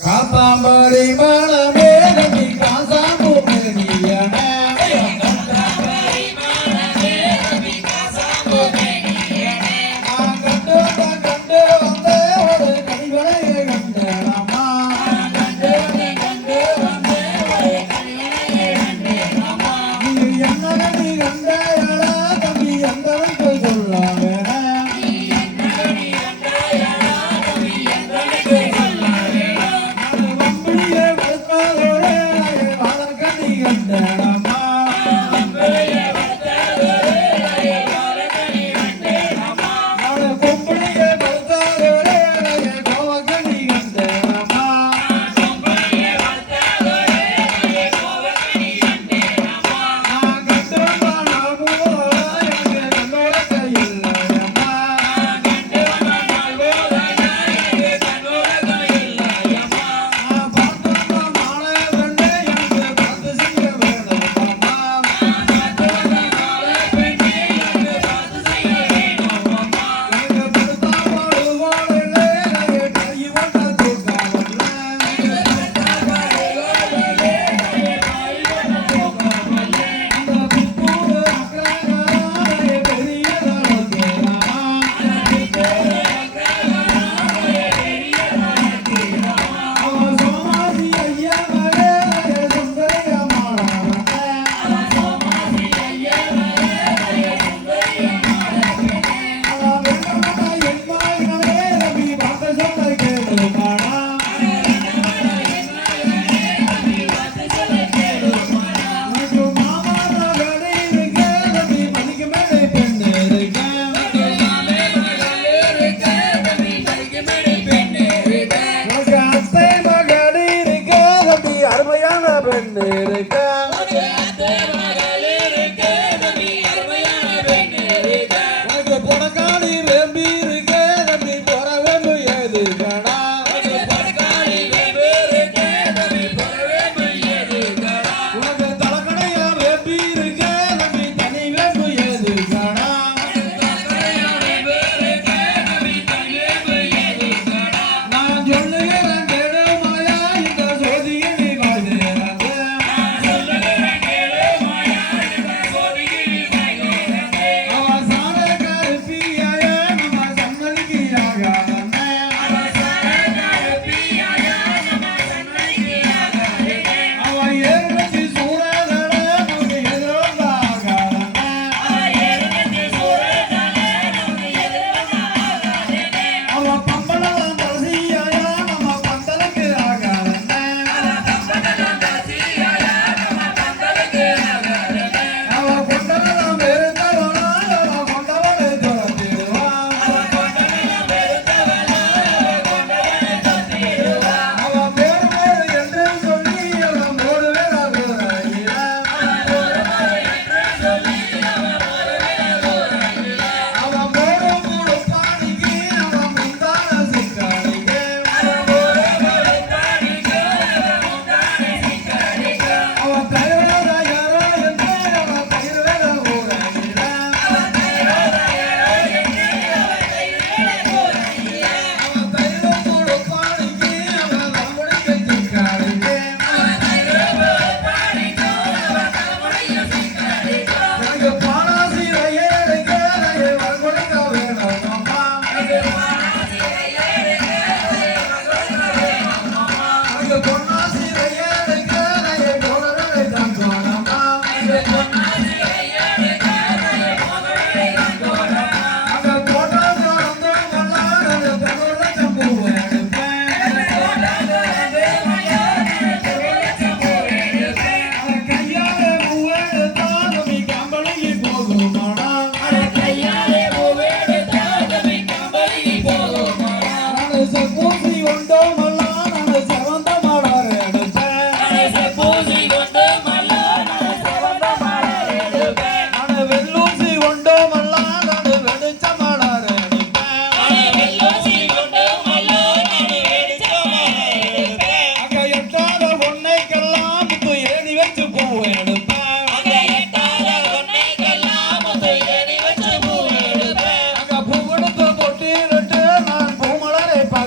காப்பாம்பாடி மனமே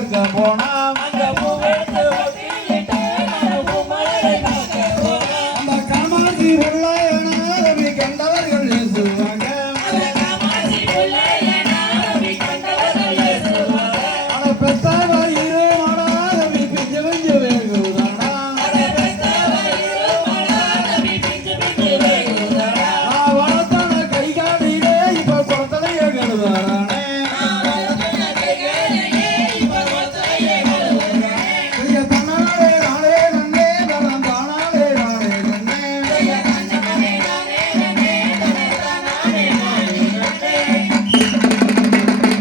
எங்க போனா